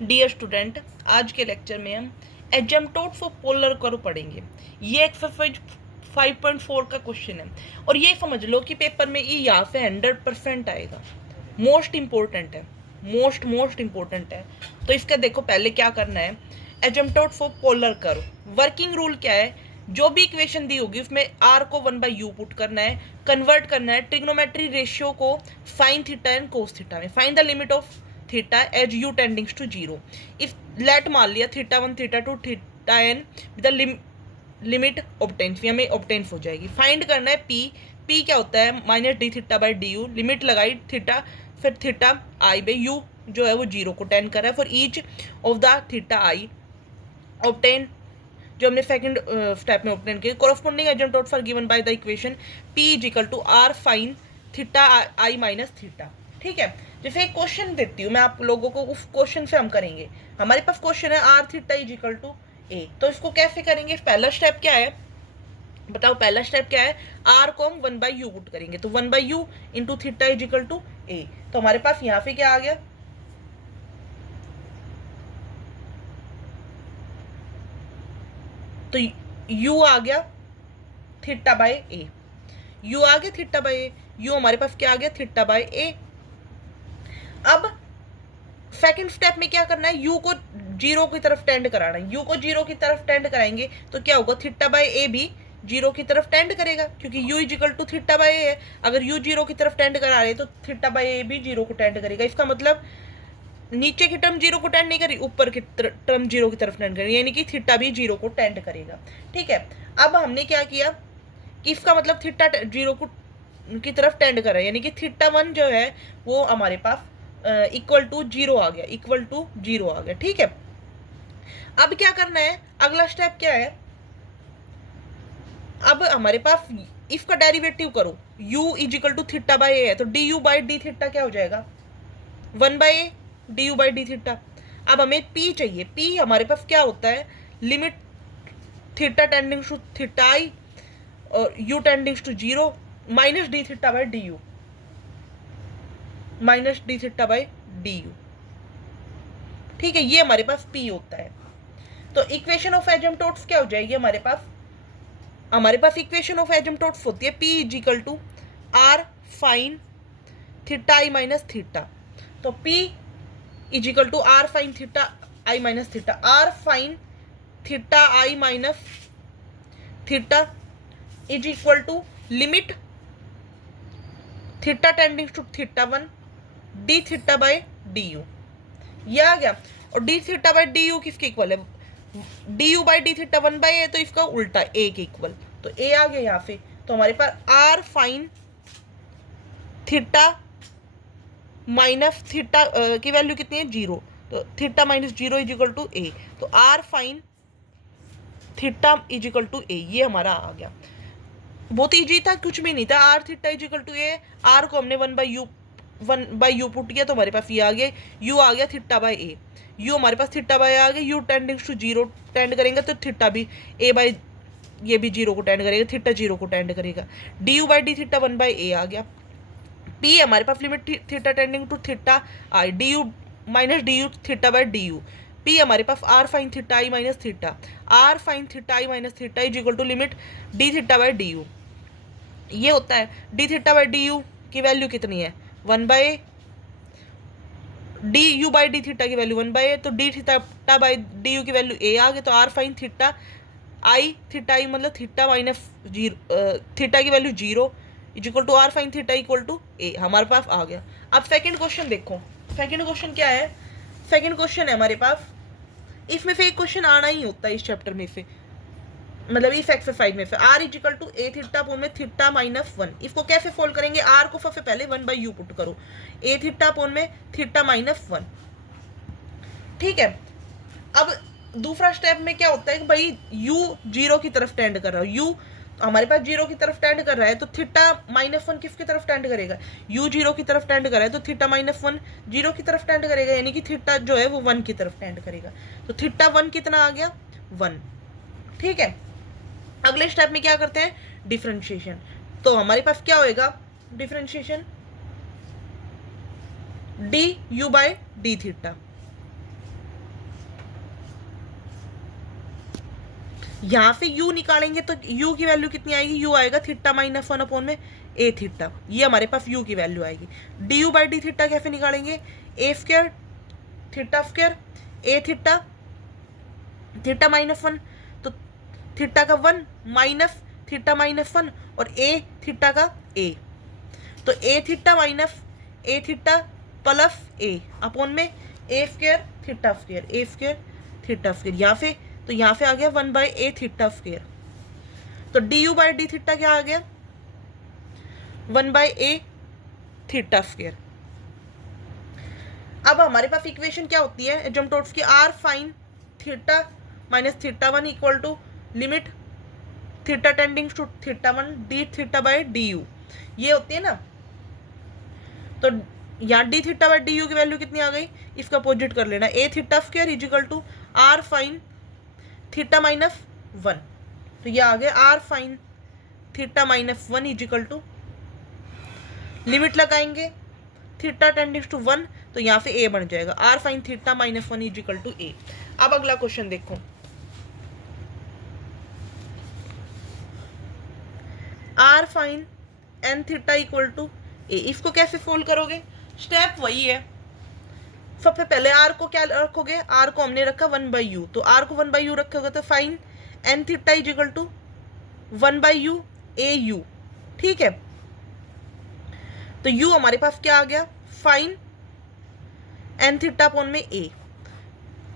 Dear student, आज के lecture में हम एजम्पटोड फॉर पोलर कर्व पढ़ेंगे। ये एक्सरसाइज 5.4 का क्वेश्चन है और ये समझ लो कि पेपर में ये यहाँ से 100% आएगा। मोस्ट इम्पोर्टेंट है, मोस्ट इम्पोर्टेंट है। तो इसका देखो पहले क्या करना है। Asymptote for polar curve working rule क्या है, जो भी इक्वेशन दी होगी उसमें आर को 1/u पुट करना है, कन्वर्ट करना है ट्रिग्नोमेट्री रेशियो को sine theta and cos theta में। Find the limit of theta as u tendings to 0 if let मान लिया theta 1 theta 2 theta n with the limit obtains, हमें ऑब्टेन्स हो जाएगी। फाइंड करना है p क्या होता है minus d theta by d u. Limit लगाई थीटा, फिर थीटा आई बाई यू जो है वो 0 को टेंड कर रहा है for each of the theta i obtain, जो हमने सेकंड स्टेप में ऑब्टेन किया। Corresponding asymptote for given by the equation p is equal to r fine theta i minus theta. ठीक है, जैसे एक क्वेश्चन देती हूँ मैं आप लोगों को, उस क्वेश्चन से हम करेंगे। हमारे पास क्वेश्चन है r theta is equal to a, तो इसको कैसे करेंगे। पहला स्टेप क्या है बताओ, पहला स्टेप क्या है। आर को हम 1/u पुट करेंगे, तो 1/u into theta is equal to a. तो हमारे पास यहाँ पे क्या आ गया, तो u आ गया थीटा बाय ए, u आ गया थीटा बाय ए, u हमारे पास क्या आ गया थीटा बाय ए। अब सेकंड स्टेप में क्या करना है, u को 0 की तरफ टेंड कराना है। u को 0 की तरफ टेंड कराएंगे तो क्या होगा, थीटा बाय ए भी 0 की तरफ टेंड करेगा, क्योंकि u is equal to theta by a है। अगर u 0 की तरफ टेंड करा रहे तो थीटा बाय ए भी 0 को टेंड करेगा। इसका मतलब नीचे की टर्म 0 को टेंड नहीं करी, ऊपर की टर्म 0 की तरफ टेंड करेगी, यानी कि थीटा भी 0 को टेंड करेगा। ठीक है, अब हमने क्या किया कि इसका मतलब थीटा 0 को की तरफ टेंड कर रहा है, यानी कि थीटा 1 जो है वो हमारे पास इक्वल टू 0 आ गया, इक्वल टू 0 आ गया। ठीक है, अब क्या करना है, अगला स्टेप क्या है। अब हमारे पास इसका डेरिवेटिव करो, u is equal to theta by a है, तो d u by d theta क्या हो जाएगा 1/a d u by d theta. अब हमें p चाहिए, p हमारे पास क्या होता है, limit theta tending to theta i और u tending to 0 minus d theta by d u, minus d theta by d u. ठीक है, ये हमारे पास p होता है। तो इक्वेशन ऑफ एजम्पटोड्स क्या हो जाएगी हमारे पास इक्वेशन ऑफ एजम्पटोड्स होती है p is equal to r fine theta i minus theta. तो p is equal to r fine theta i minus theta. R fine theta i minus theta is equal to limit theta tending to theta 1 d theta by d u, ये आ गया। और d theta by d u किसके equal है, d u by d theta 1/a, तो इसका उल्टा a के इक्वल, तो a आ गया यहाँ पे। तो हमारे पास r fine theta minus theta की वैल्यू कितनी है 0, तो theta minus 0 is equal to a, तो r fine theta is equal to a, ये हमारा आ गया। बहुत ईजी था, कुछ भी नहीं था। r theta is equal to a, r को हमने 1/u पुट किया तो हमारे पास ये आ गया, u आ गया थीटा बाय a, u हमारे पास थीटा बाय आ गया, u टेंडिंग टू 0 टेंड करेंगे तो थीटा भी a बाई ये भी 0 को टेंड करेगा, थीटा 0 को टेंड करेगा। D u by d theta 1/a आ गया। p हमारे पास limit theta tending to theta i d u minus d u theta by d u. p हमारे पास r fine theta i minus theta, r fine theta i minus theta is equal to limit d theta by d u, ये होता है। D theta by d u की value कितनी है 1/a, d u by d theta की value 1/a, तो d theta by d u की value a आ गई, तो r फाइन थीटा आई मतलब थीटा माइनस 0 थीटा की value 0 is equal to r fine theta equal to a हमारे पास आ गया। अब सेकंड क्वेश्चन देखो, सेकंड क्वेश्चन क्या है, सेकंड क्वेश्चन है हमारे पास, इसमें से एक क्वेश्चन आना ही होता है इस चैप्टर में से, मतलब इस एक्सरसाइज में से। r is equal to a theta upon में थीटा माइनस 1, इसको कैसे सोल्व करेंगे, r को सबसे पहले 1/u पुट करो, ए थीटा अपोन में थीटा माइनस 1। ठीक है, अब दूसरा स्टेप में क्या होता है कि भाई u 0 की तरफ टेंड कर रहा है, u हमारे पास 0 की तरफ टेंड कर रहा है, तो थीटा माइनस 1 किसकी तरफ टेंड करेगा, u 0 की तरफ टेंड कर रहा है तो थीटा माइनस 1 0 की तरफ टेंड करेगा, यानी कि थीटा जो है वो 1 की तरफ टेंड करेगा। तो थीटा 1 कितना आ गया 1। ठीक है, अगले स्टेप में क्या करते हैं, डिफरेंशिएशन। तो हमारे पास क्या होएगा differentiation, D u by d theta यहाँ से u निकालेंगे तो u की वैल्यू कितनी आएगी, u आएगा थीटा माइनस 1 अपॉन में a थीटा, ये हमारे पास u की वैल्यू आएगी। du बाई डी थीटा कैसे निकालेंगे, a square theta square a theta, theta minus 1 तो थीटा का 1 माइनस थीटा माइनस 1 और a थीटा का a, तो a theta minus a theta plus a upon में a square theta square, a square theta square, यहाँ से आ गया 1 by a theta square. तो du बाई डी थीटा क्या आ गया, 1 बाई a थीटा स्क्वायर। अब हमारे पास इक्वेशन क्या होती है एसिम्पटोट्स की, r fine theta minus theta 1 equal to limit theta tending to theta 1 d theta by d u, ये होती है ना। तो यहाँ d theta by d u की वैल्यू कितनी आ गई, इसका अपोजिट कर लेना, a theta square is equal to r fine theta minus 1, तो ये आ गया r fine theta minus 1 is equal to, limit लगाएंगे थीटा टेंडिंग टू 1 तो यहाँ से ए बन जाएगा r fine theta minus 1 is equal to a. अब अगला क्वेश्चन देखो, r sine n theta equal to a, इसको कैसे सोल्व करोगे, स्टेप वही है। सबसे पहले आर को क्या रखोगे, आर को हमने रखा 1 बाई यू, तो आर को 1 बाई यू रखोगे तो fine n theta is equal to 1 by u a u, ठीक है। तो यू हमारे पास क्या आ गया, फाइन एन थीटा अपॉन में ए।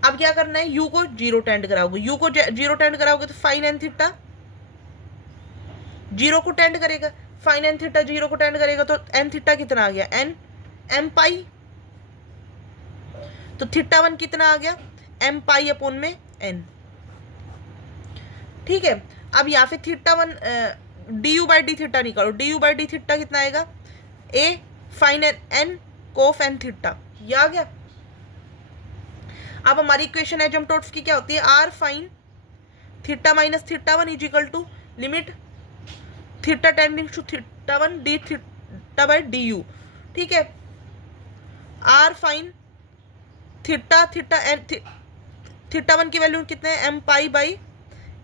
अब क्या करना है, यू को जीरो टेंड कराओगे, यू को जीरो टेंड कराओगे तो फाइन एन थीटा जीरो को टेंड करेगा, फाइन एन थीटा जीरो को टेंड करेगा तो एन थीटा कितना आ गया, एन एम पाई, तो थीटा 1 कितना आ गया, एम पाई अपॉन में एन, ठीक है। अब यहाँ पे theta 1 d u by d theta निकालो, d u by d theta कितना आएगा, a sine n कोफ n theta, ये आ गया। अब हमारी इक्वेशन एसिम्पटोट्स की क्या होती है, r fine theta minus theta 1 is equal to limit theta tending to theta 1 d theta by d u, ठीक है। R fine theta theta n theta 1 की वैल्यू कितने है, एम पाई बाई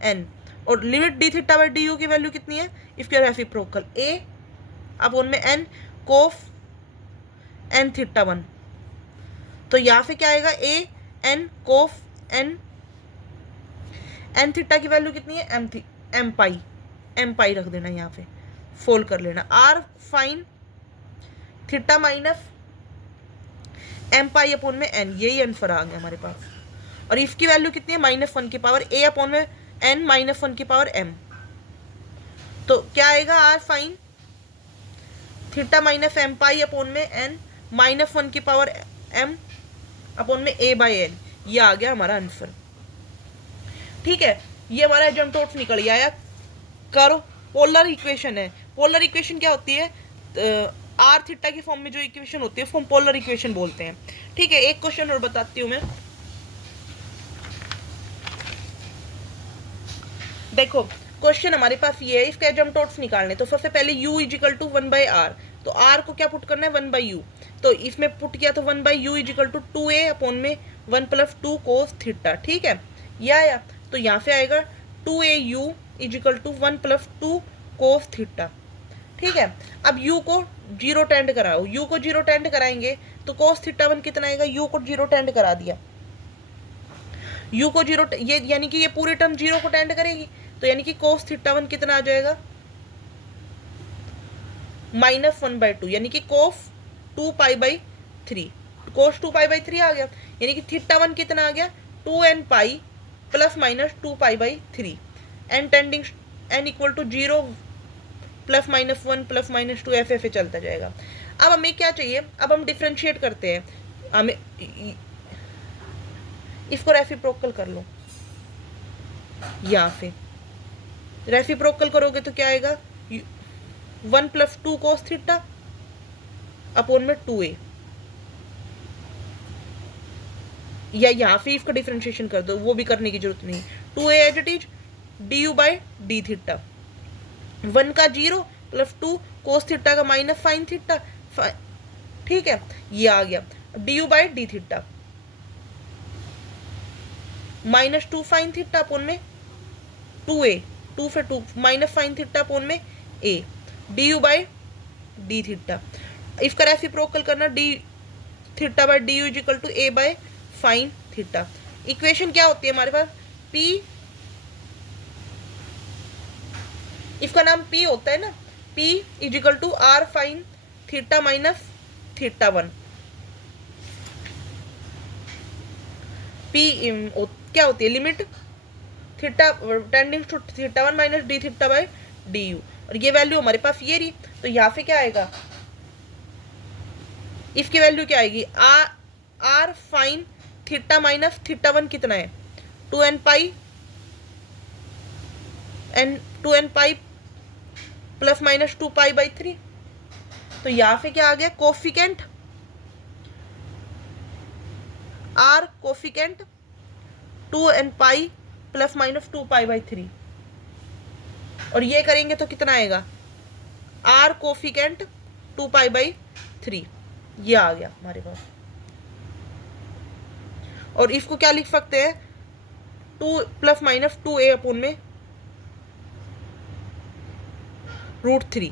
एन, और limit d theta by d u की value कितनी है, इसके रेसिप्रोकल ए अपॉन में एन कोफ एन थीटा 1, तो यहाँ पे क्या आएगा, a n कोफ N, N theta की वैल्यू कितनी है, एम पाई रख देना, यहाँ पे फोल्ड कर लेना, r fine theta minus m pi upon में एन, यही आंसर आ गया हमारे पास। और इसकी वैल्यू कितनी है, -1 की पावर ए अपॉन में एन -1 की पावर एम, तो क्या आएगा, r fine theta minus m pi upon में एन -1 की पावर एम अपॉन में ए बाई एन, ये आ गया हमारा आंसर, ठीक है। ये हमारा एसिम्पटोट्स निकल गया। या करो पोलर इक्वेशन है, पोलर इक्वेशन क्या होती है, आर थीटा की फॉर्म में जो इक्वेशन होती है उसको हम पोलर इक्वेशन बोलते हैं, ठीक है। एक क्वेश्चन और बताती हूँ मैं, देखो क्वेश्चन हमारे पास ये है, इसके एसिम्पटोट्स निकालने, तो सबसे पहले u is equal to 1 by r, तो r को क्या पुट करना है, 1 बाई यू, तो इसमें पुट किया तो 1 by u is equal to 2a upon में 1 प्लस 2 कोस थीटा, ठीक है, ये आया। तो यहाँ से आएगा 2au is equal to 1 plus 2 cos theta, ठीक है। अब u को जीरो टेंड कराओ, u को जीरो टेंड कराएंगे तो कोस थीटा 1 कितना आएगा, u को जीरो टेंड करा दिया, u को जीरो, ये यानी कि ये पूरी टर्म जीरो को टेंड करेगी, तो यानी कि कोस थीटा 1 कितना आ जाएगा, -1/2, यानी कि कोस 2 pi by 3, cos 2 pi by 3 आ गया, यानी कि थीटा 1 कितना आ गया, 2n pi plus minus 2 pi by 3, n tending n equal to 0 plus minus 1 plus minus 2 ऐसे चलता जाएगा। अब हमें क्या चाहिए, अब हम डिफ्रेंशिएट करते हैं, हमें इसको रेसिप्रोकल कर लो, यहाँ से रेसिप्रोकल करोगे तो क्या आएगा, 1 प्लस 2 कोस थीटा अपॉन में 2a, या यहाँ से इसका डिफ्रेंशिएशन कर दो, वो भी करने की जरूरत नहीं, 2a as it is d u by d theta, 1 का 0 प्लस 2 कोस थीटा का माइनस फाइन थीटा, ठीक है, ये आ गया d u by d theta -2 sine theta upon में 2a, 2 से 2 माइनस साइन थीटा अपॉन में a, du by d theta. इसका रेसिप्रोकल करना d theta by d u is equal to a by sine theta. Equation क्या होती है हमारे पास, p, इसका नाम p होता है ना, p is equal to r sine theta minus theta 1। p क्या होती है, limit theta tending to theta 1 minus d theta by d u, और ये वैल्यू हमारे पास ये रही। तो यहाँ से क्या आएगा, इसकी वैल्यू क्या आएगी, r fine theta minus theta 1 कितना है, 2n pi plus minus 2 pi by 3। तो यहाँ से क्या आ गया, coefficient r coefficient 2n pi plus minus 2 pi by 3, और ये करेंगे तो कितना आएगा, आर कोफिकेंट 2 पाई बाई 3, ये आ गया हमारे पास। और इसको क्या लिख सकते हैं, 2 प्लस माइनस 2a अपॉन में √3।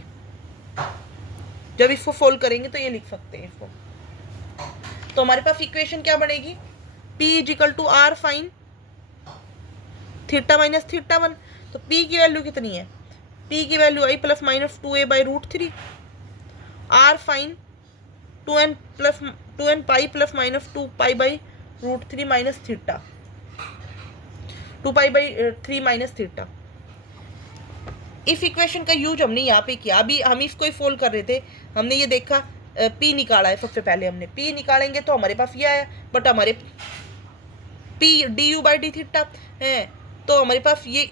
जब इसको सोल्व करेंगे तो ये लिख सकते हैं इसको। तो हमारे पास इक्वेशन क्या बनेगी, p is equal to r fine theta minus theta 1। तो p की वैल्यू कितनी है, p की वैल्यू आई plus minus 2a by √3, r sine 2n pi plus minus 2 pi by √3 minus theta, 2 pi by 3 minus theta. इस equation का use हमने यहाँ पे किया, अभी हम इसको ही सोल्व कर रहे थे, हमने ये देखा p निकाला है, सबसे पहले हमने p निकालेंगे तो हमारे पास ये आया, बट हमारे p D u by d theta है, तो हमारे पास ये,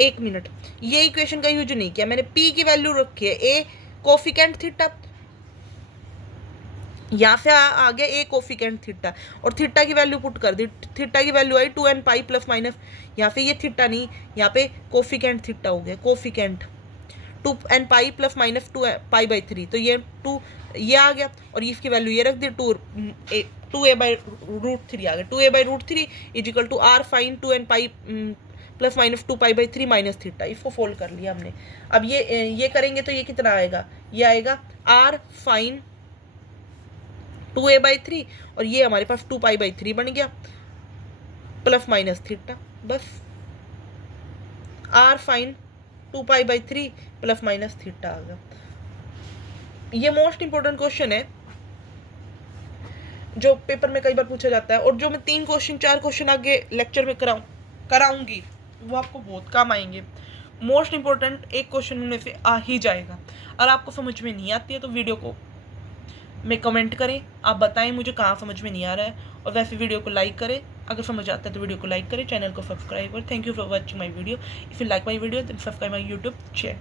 एक मिनट, ये इक्वेशन का यूज नहीं किया मैंने, p की वैल्यू रखी है a कोफिकेंट थीटा, यहाँ से आ गया a कोफिकेंट थीटा, और थीटा की वैल्यू पुट कर दी, थीटा की वैल्यू आई 2n पाई प्लस माइनस, यहाँ पे ये थीटा नहीं, यहाँ पे कोफिकेंट थीटा हो गया, कोफिकेंट 2n pi plus minus 2 pi by 3, तो ये 2 ये आ गया, और इसकी वैल्यू ये रख दी 2a बाई √3 आ गया, 2a by √3 is equal to r sine 2n pi plus minus 2 pi by 3 minus theta. इसको फोल्ड कर लिया हमने। अब ये करेंगे तो ये कितना आएगा, ये आएगा आर फाइन 2a बाई 3, और ये हमारे पास 2 पाई बाई 3 बन गया प्लस माइनस थीटा, बस r sine 2 pi by 3 plus minus theta आ गया। ये मोस्ट इंपॉर्टेंट क्वेश्चन है जो पेपर में कई बार पूछा जाता है, और जो मैं 3 क्वेश्चन 4 क्वेश्चन आगे लेक्चर में कराऊंगी वो आपको बहुत काम आएंगे। मोस्ट इंपॉर्टेंट एक क्वेश्चन उनमें से आ ही जाएगा। और आपको समझ में नहीं आती है तो वीडियो को में कमेंट करें, आप बताएं मुझे कहाँ समझ में नहीं आ रहा है, और वैसे वीडियो को लाइक करें, अगर समझ आता है तो वीडियो को लाइक करें, चैनल को सब्सक्राइब करें। Thank you for watching my video. If you like my video then subscribe my YouTube channel.